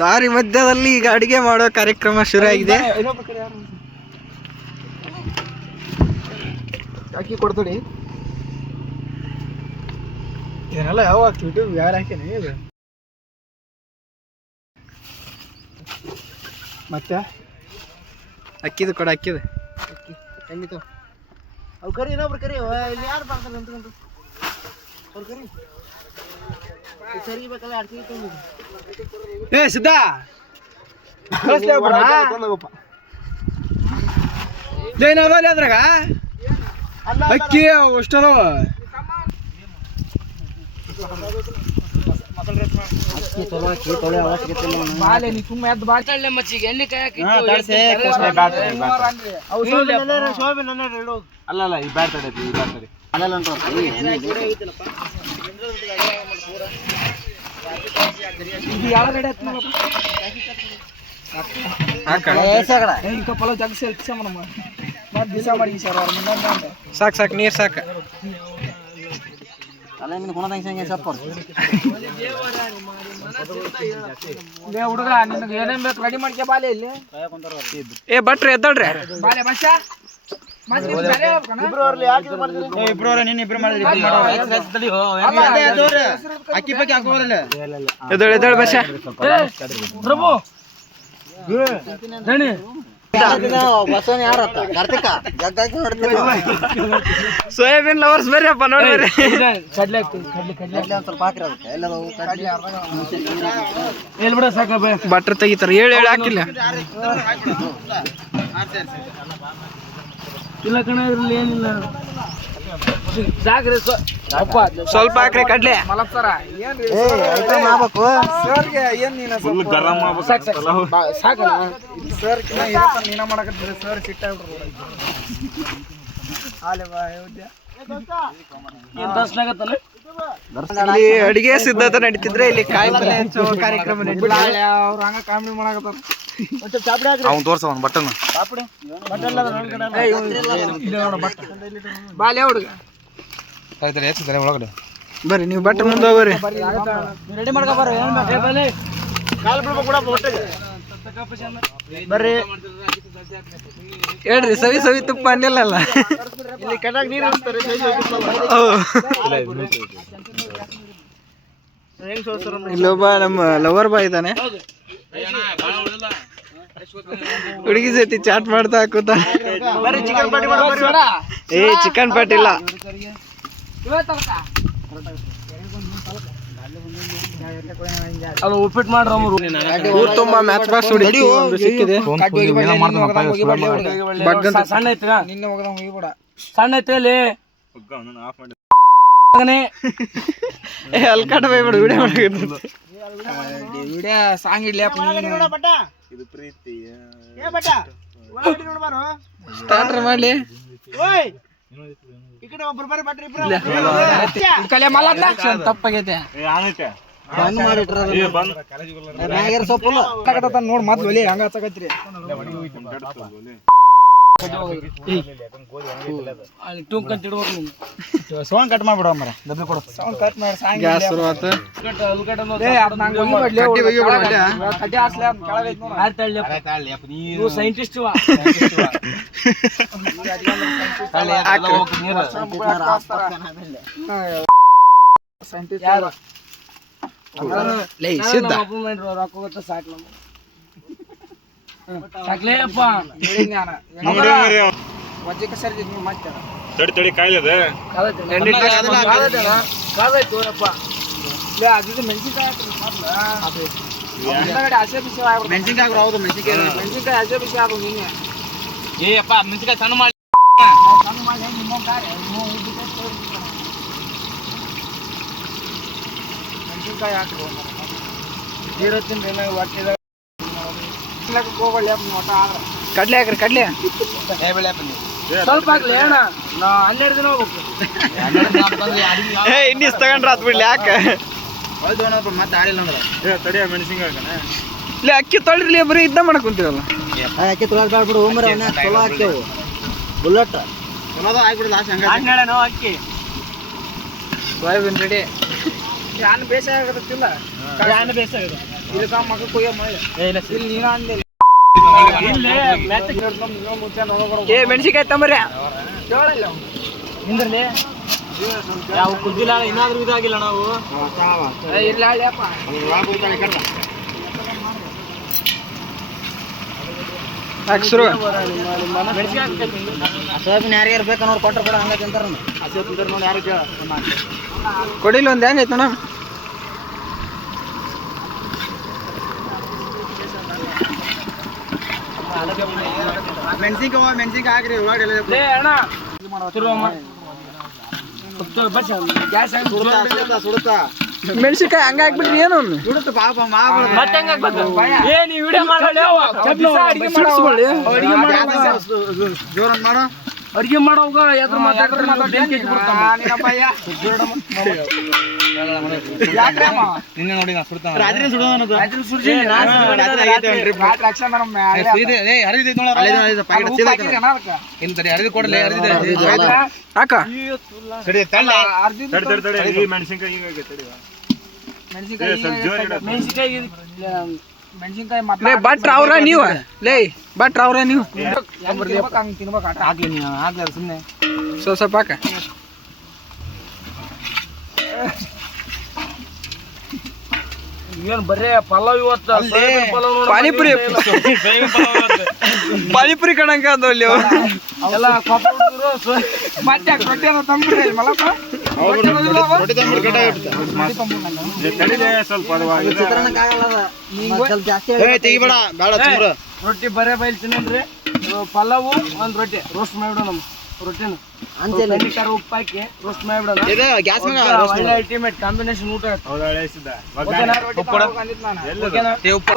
ದಾರಿ ಮಧ್ಯದಲ್ಲಿ ಈಗ ಅಡಿಗೆ ಮಾಡೋ ಕಾರ್ಯಕ್ರಮ ಶುರು ಆಗಿದೆ. ಅಕ್ಕಿ ಕೊಡ್ತೀವಿ ಇದನ್ನೆಲ್ಲ ಯಾವ ಯೂಟ್ಯೂಬ್ ಯಾರು ಹಾಕೇನೆ ಇದು ಮತ್ತೆ ಅಕ್ಕಿದು ಕೊಡ ಅಕ್ಕಿದು ಅಕ್ಕಿ ಹೆಂಗಿತ್ತು ಅವು ಕರಿ ಇನ್ನೊಬ್ರು ಕರಿ ಇಲ್ಲಿ ಯಾರು ಬರ್ತಾರೆ ನಿಂತ್ಕೊಂಡು ಅವ್ರು ಕರಿ ಸರಿಬೇಕಲ್ಲ ಅಡ್ಕೆ ಏ ಸಿದ್ಧ ಏನದಲ್ಲಿ ಅದ್ರಾಗ ಅಕ್ಕಿ ಅಷ್ಟದವ ಅಲ್ಲ ಈ ಬ್ಯಾಡ್ ತಡೈತಿ ಈ ಬ್ಯಾಡ್ ತಡಿ ಸಾಕು ಸಾಕು ನೀರು ಸಾಕು. ಹುಡುಗ ನಿನಗೆ ಏನೇನ್ ಬೇಕು ರೆಡಿ ಮಾಡ್ಕೆ ಬಾಲೆ ಇಲ್ಲಿ ಏ ಭಟ್ರು ಎದ್ದಳ್ರಿ. ಬಾಲೆ ಭಾಷ ಅಕ್ಕಿ ಪಕ್ಕಿ ಹಾಕೋರಲ್ಲ ಎದ್ದಳು ಎದ್ದಳು ಭಾಷ. ಸೋಯಾಬೀನ್ ಲವರ್ಸ್ ಬರ್ರಿ ಅಪ್ಪ ನೋಡಿ. ಭಟ್ರು ತೆಗಿತಾರ ಹೇಳಿ ಹೇಳಿ ಹಾಕಿಲ್ಲ ಇಲ್ಲ ಕಣ ಇದ್ರಲ್ಲಿ ಏನಿಲ್ಲ ಸಾಕ್ರಿ ಸ್ವಲ್ಪ ಹಾಕ್ರಿ ಕಡ್ಲೆ. ಮಲಪ್ತಾರ ಸಾಕಲ್ಲ ಸರ್ ನೀನ ಮಾಡಕತ್ತಿದ್ರೆ ಸರ್ ಸಿಟ್ಟಾಗ್ಬಿಡ್ರಿ ಇಲ್ಲಿ ಅಡಿಗೆ ಸಿದ್ಧತೆ ನಡೀತಿದ್ರೆ ಇಲ್ಲಿ ಕಾಯಿ ಪಲ್ಯ ಹಚ್ಚೋ ಕಾರ್ಯಕ್ರಮ ನಡೀತಿದೆ. ಅವ್ರು ಹಂಗ ಕಾಮಿಡಿ ಮಾಡಕತ್ತಾರ ಅವ್ನು ತೋರ್ಸ ಅವ್ನು ಬಟ್ಟನ್ನು ಬಾಲ್ಯ ಹುಡುಗ ಹೆಚ್ಚಿದ್ದಾರೆ ಒಳಗಡೆ ಬರ್ರಿ ನೀವು ಭಟ್ರು ಮುಂದೆ ಹೋಗ್ರಿ. ರೆಡಿ ಮಾಡ್ಕೊ ಬರ್ರಿ ಹೇಳ್ರಿ ಸವಿ ಸವಿ ತುಪ್ಪ ಅನ್ನಿಲ್ಲಲ್ಲ. ಇಲ್ಲಿ ಕಣ್ಣಾಗ ನೀರು ಹರಿಸ್ತಾರೆ ಇಲ್ಲೊಬ್ಬ ನಮ್ಮ ಲವರ್ ಬಾಯ್ ಇದ್ದಾನೆ. ಹುಡುಗಿ ಜೊತೆ ಚಾಟ್ ಮಾಡ್ತಾ ಹಾಕುತ್ತಾ. ಏ ಚಿಕನ್ ಪಾಟ್ ಇಲ್ಲ. ಅದು ಉಪ್ಪಿಟ್ಟು ಮಾಡ್ರ ಊರ್ ತುಂಬಾ ಮ್ಯಾಚ್ ಬಾಕ್ಸ್ ಹುಡುಗಿ ಸಿಕ್ಕಿದೆ. ಸಣ್ಣ ಐತಿ ನಿನ್ನೆ ಹೋಗದ ಹೋಗಿಬಿಡ ಸಣ್ಣ ಐತಿ ಅಲ್ಲಿ ಅಲ್ಕಾಟ ಬೈಬಿಡು ವಿಡಿಯೋ ಮಾಡಿದ್ರು. ವಿಡಿಯೋ ಸಾಂಗ್ ಇಡ್ಲಿ ಇದು ಪ್ರೀತಿ ಸ್ಟಾರ್ಟರ್ ಮಾಡ್ಲಿ. ತಪ್ಪಾಗೈತೆ ನೋಡ್ ಮತ್ ಒಲಿ ಹಂಗ ಹಚ್ಚಕತ್ರಿ ಸೌಂಡ್ ಕಟ್ ಮಾಡ್ಬಿಡ ಮರ ಸೌಂಡ್ ಕಟ್ ಮಾಡಿ ಗ್ಯಾಸ್ ಶುರುವಾತು. ಸೈಂಟಿಸ್ಟ್ ಸಾಕು ಸಾಕ್ಲೇಪ್ಪ ವಜ್ಜಕ್ಕೆ ಸರಿ ಮಾಡ್ತಾರ ತಡಿ ತಡಿ ಕಾಯಿಲೆ ಅದು ಮೆಣಸಿನ್ಕಾಯಿ ಹಸೆ ಬಿಸಿ ಮೆಣಸಿನ್ಕಾಯಿ ಹೌದು ಮೆಣಸಿನ್ಕಾಯಿ ಹಸೆ ಬಿಸಿ ಆಗ ನೀನೆ ಏ ಅಪ್ಪ ಮೆಣಸಿನ್ಕಾಯಿ ಸಣ್ಣ ಮಾಡಿ ಸಣ್ಣ ಮಾಡಿ ನಿಮ್ಮ ಮೆಣಸಿನ್ಕಾಯಿ ಹಾಕ್ರಿ ನೀರು ತಿಂದ್ರೆ ಹೊಟ್ಟೆ ಕಡ್ಲೆ ಹಾಕ್ರಿ ಕಡ್ಲೆ. ಸ್ವಲ್ಪ ಹಾಕ್ಲಿ ಅಣ್ಣ 12 ದಿನ ಹೋಗ್ಬೇಕು. ಇನ್ನಿಸ್ ತಗೊಂಡ್ರ ಆತ್ ಬಿಡ್ಲಿ ಯಾಕೆ ಮತ್ತೆ ಆಡಿಲ್ಲ ಅಂದ್ರೆ ತಡಿಯ ಮೆಣಸಿನ್ಕಾಯಿ ಇಲ್ಲ ಅಕ್ಕಿ ತೊಳಿರ್ಲಿ ಬರೀ ಇದ್ದ ಮಾಡಕ್ ಕುಂತೀರಲ್ಲ. ಅಕ್ಕಿ ತೊಳಾಡ್ಬಿಡು ಚಲೋ ಹಾಕ್ತೇವು ಬುಲೆಟ್ ಚಲೋದ ಆಗ್ಬಿಡುದು ಅಕ್ಕಿ ಸೋಯಾಬೀನ್ ರೆಡಿ. ಯಾನ್ ಬೇಸಾಯ ಆಗತ್ತಿಲ್ಲ ಯಾನ್ ಬೇಸಾಯ ಏ ಮೆಣಸಿಕಾಯಿ ತಂಬರ್ರಿ. ಯಾವ ಕುದ್ದಿಲ್ಲ ಇನ್ನಾದ್ರೂ ಇದಾಗಿಲ್ಲ ನಾವು ಇಲ್ಲ ಹಳ್ಳಿಯಪ್ಪ ಶುರು ಸೋಯಾಬೀನ್ ಯಾರ್ಯಾರು ಬೇಕನ್ನೋರು ಕೊಟ್ಟರು ಕೂಡ ಹಂಗ ತಿಂತಾರ ನೋಡಿ ಯಾರು ಕೇಳ ಕೊಡಿಲ್ಲ ಒಂದು ಹೆಂಗೈತೆ ಅಣ್ಣ ಮೆಣಸಿನ್ಕಾಯಿ ಹಾಕ್ರಿ ಅಣ್ಣ ಮೆಣಸಿಕಾಯಿ ಹಂಗ ಹಾಕ್ಬಿಟ್ರಿ ಏನು ಅಡಿಗೆ ಮಾಡೋವಾಗ ಯಾವ್ದು ನಿನ್ನೆ ನೋಡಿ ನಾ ಹರಿದು ಕೊಡಲಿ ಹಾಕ ಮೆಣಸಿನ್ಕಾಯಿ ಭಟ್ರ ಅವ್ರ ನೀವು ಲೇ ಭಟ್ರ ಅವ್ರ ನೀವು ಆಗ್ಲಿ ನೀವು ಆಗ್ಲಿ ಸುಮ್ಮನೆ ಸ್ವಲ್ಪ ಹಾಕ ಏನ್ ಬರೇ ಪಲಾವ್ ಇವತ್ತು ಪಾನಿಪುರಿ ಪಾನಿಪುರಿ ಕಣಂಕ ಅಲ್ಲಿ ಎಲ್ಲ ಮತ್ತೆ ತಂದ್ಬಿಡ್ರಿ ಮಲಪ್ಪ ರೊಟ್ಟಿ ಬರೇ ಬೈಲ್ ತಿನ್ನ್ರಿ ಪಲಾವು ಒಂದ್ ರೊಟ್ಟಿ ರೋಸ್ಟ್ ಮಾಡ್ಬಿಡೋ ನಮ್ ರೊಟ್ಟಿನ ಉಪ್ಪು ಹಾಕಿ ರೋಸ್ಟ್ ಮಾಡ್ಬಿಡೋಣ ಒಳ್ಳೆ ಅಲ್ಟಿಮೇಟ್ ಕಾಂಬಿನೇಷನ್ ಊಟ ಉಪ್ಪು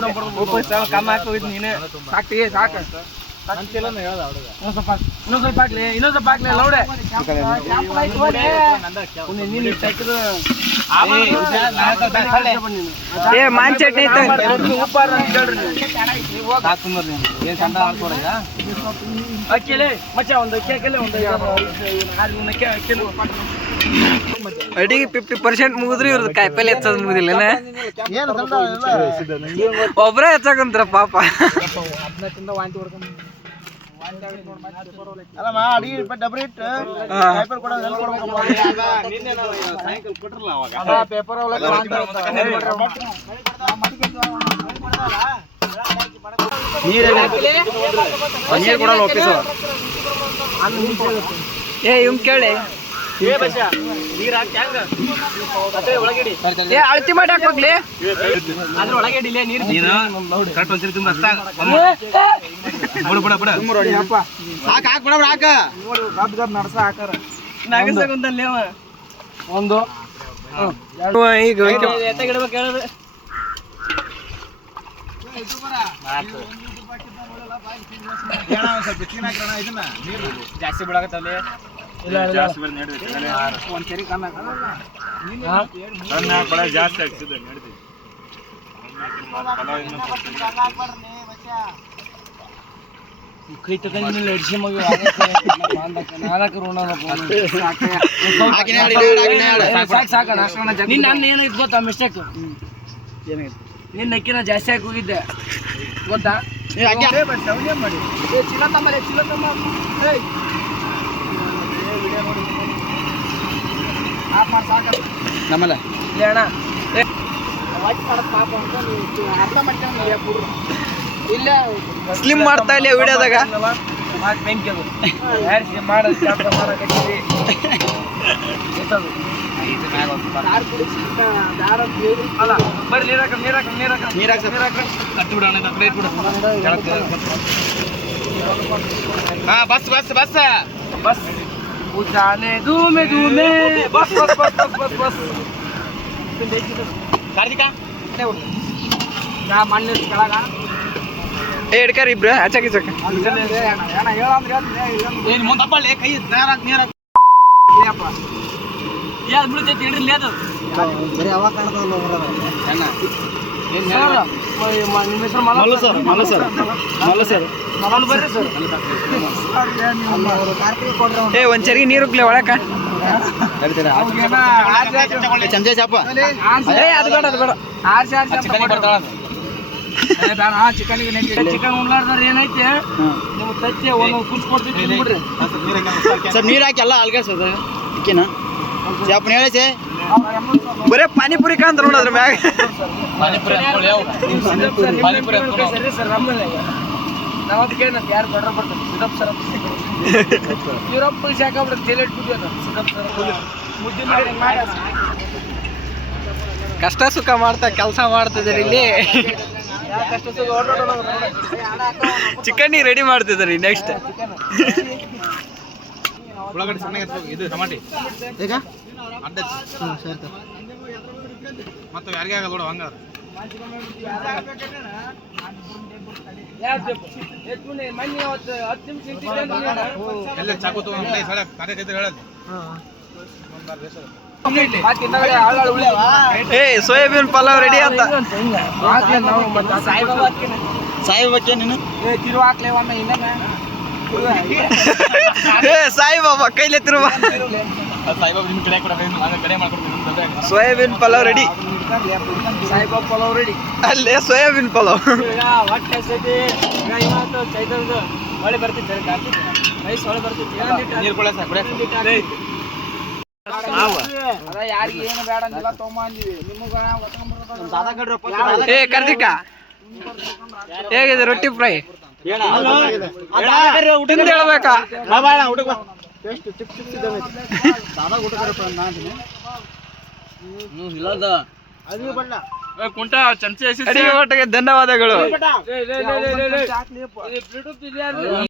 ಕಮ್ಮಿ ಹಾಕೋದ್ ನೀನೆ ಸಾಕ್ತಿ ಸಾಕ ಇನ್ನೊಂದ್ ಸ್ವಲ್ಪ ಹಾಕ್ಲಿ ಲೌಡೆ ನೀನ್ ಇಟ್ಟು ಹಾಕಿದ್ರು ಏ ಮಾನ್ ಚಟ್ನಿ ಐತೆ ಅಕ್ಕಿಲೆ ಮಚ್ಚ ಒಂದು ಅಕ್ಕಿಲೆ ಒಂದು ಅಡಿಗೆ 50% ಮುಗಿದ್ರಿ ಇವ್ರದ್ದು ಕಾಯಿಪಲ್ಲೆ ಹೆಚ್ಚೋದು ಮುಗಿದಿಲ್ಲ ಒಬ್ರೇ ಹೆಚ್ಚಾಕಂತ್ರ ಪಾಪ ಏ ಇವ್ ಕೇಳಿ ಅಳತಿ ಮಾಡಿ ಹಾಕ್ಬೇಕ್ಲಿ ಅದ್ರ ಒಳಗಡೆ ನೀರು ಒಂದು ಈಗ ಜಾಸ್ತಿ ಬಿಡಾಕತ್ತಲ್ಲಿ ಒಂದ್ಸರಿ ಕಮ್ಮಿ ಜಾಸ್ತಿ ಆಗ್ತದೆ ಕೈ ತಗೊಂಡಿಲ್ಲ ಎಡ್ಸಿ ಮಗ ಸಾಕಣ ನಿನ್ನ ನನ್ನ ಏನಾಯ್ತು ಗೊತ್ತಾ ಮಿಸ್ಟೇಕ್ ನಿನ್ನ ಅಕ್ಕಿನ ಜಾಸ್ತಿ ಹಾಕಿ ಹೋಗಿದ್ದೆ ಗೊತ್ತಾ ನಮ್ಮಲ್ಲ ಅಣ್ಣ ಇಲ್ಲ ಸ್ಲಿಮ್ ಮಾಡ್ತಾ ಇಲ್ಲ ವಿಡಿಯೋದಾಗ ಬೆಂಕಿ ಮಾಡೋದು ಅಲ್ಲ ಬರ್ರಿ ನೀರಾಕ ಕಟ್ಟು ಬಿಡೋಣ ಬಸ್ ಬಸ್ ಬಸ್ ಬಸ್ ಉಜಾನೆ ಧೂಮೆ ಧೂಮೆ ಬಸ್ ಬಸ್ ಬಸ್ ಬಸ್ ಬಸ್ ಬಸ್ ಕಾರ್ತಿಕ ನಾ ಮಣ್ಣು ಕೆಳಗ ಹಿಡ್ಕಾರ ಇಬ್ರು ಹಚ್ಚಕ್ ಏನು ಮುಂದಪ್ಪಳ್ಳಿ ಕೈ ನೀರಾಕ ಯಾವ್ದು ಬಿಡುತ್ತೈತಿ ಇಡ್ರಿ ಅದು ನಿಮ್ಮ ಹೆಸರು ಮಲ್ಲು ಸರ್ ಬರ್ರಿ ಸರ್ ಏ ಒಂದ್ ಚರಿಗೆ ನೀರು ಉಗ್ಲೆ ಒಳಕ ಚಮಚ ಚಾಪ ಅದು ಬೇಡ ಆರ್ಸಿ ಚಿಕನ್ ಉಣ್ಲಾರ್ದವ್ರು ಏನೈತೆ ನಿಮ್ಗೆ ತಚ್ಚಿ ಒಂದೊಂದು ಕುಚ್ ಕೊಡ್ತೀವಿ ತಿನ್ಬಿಡ್ರಿ. ಸ್ವಲ್ಪ ನೀರು ಹಾಕಿ ಎಲ್ಲ ಅಲ್ಗಾಡ್ಸೋದು ಅಕ್ಕಿನ ಯಾಪನ್ ಹೇಳೈತೆ ಬರೇ ಪಾನಿಪುರಿ ಕಾಂತ ನೋಡೋದ್ರ ಮ್ಯಾಗ ಸರಿ ಸರ್ ನಮ್ಮಲ್ಲಿ ನಾವದಕ್ಕೆ ಯಾರು ದೊಡ್ಡ ಬರ್ತಾರೆ ಸಿದಪ್ ಸರ್ ಯುರೋಪ್ ಸಾಕಾಗ್ಬಿಡುತ್ತೆ ತೇಲಿಟ್ ಬಿದ್ದು ಸಿದಪ್ ಸರ್ ಮುದ್ದೆ ಮಾಡಿ ಕಷ್ಟ ಸುಖ ಮಾಡ್ತಾ ಕೆಲಸ ಮಾಡ್ತಿದ್ದಾರೆ ಇಲ್ಲಿ ಚಿಕನ್ ರೆಡಿ ಮಾಡ್ತಿದ್ದಾರೆ ನೆಕ್ಸ್ಟ್ ಉಳ್ಳಾಗಡ್ಡಿ ಸಣ್ಣಗೆ ಇದು ಟಮಾಟಿ ಈಗ ಅಡ್ಡ ಮತ್ತೆ ಯಾರಿಗೆ ಆಗಲ್ಲ ನೋಡು ಹಂಗಾರ ಎಲ್ಲ ಚಾಕು ತಗೊಂಡು ಸಳ ಕಾರ್ಯಕರ್ತರು ಹೇಳೋದು ಏ ಸೋಯಾಬೀನ್ ಪಲಾವ್ ರೆಡಿ ಅಂತ ಸಾಯಿಬಕ್ಕೆ ನೀನು ತಿರು ಹಾಕ್ಲೇ ಒಮ್ಮೆ ಇನ್ನೊಮ್ಮೆ ಏ ಸಾಯಿಬಾಬಾ ಕೈಲೆ ತಿರುವ ಸಾಯಿಬಾಬು ನಿಮ್ಮ ಕಡೆ ಕೂಡ ಕಡೆ ಮಾಡ್ಕೊಡ್ತೀನಿ soybean pulao ready Saibaba pulao ready ಅಲ್ಲೇ ಸೋಯಾಬೀನ್ ಪಲಾವ್ ಹೊಟ್ಟೆ ಸೈತಿ ಇವತ್ತು ಚೈತನ್ಯದ ಒಳ್ಳೆ ಬರ್ತಿತ್ತು ರೈಸ್ ಒಳ್ಳೆ ಬರ್ತಿತ್ತು ನೀರು ಕೊಡ ಸರ್ ಅದ ಯಾರಿಗೆ ಏನು ಬೇಡ ಅಂತೆಲ್ಲ ತೊಗೊಂಬಂದಿವಿ ನಿಮಗ ಏ ಕಾರ್ತಿಕ ಹೇಗಿದೆ ರೊಟ್ಟಿ ಫ್ರೈ ತಿಂದು ಹೇಳ್ಬೇಕಾ ಕುಂಟ ಚಮಚೆ ಅಡಿಗೆ ಒಟ್ಟಿಗೆ ಧನ್ಯವಾದಗಳು ಬ್ಲೂಟೂತ್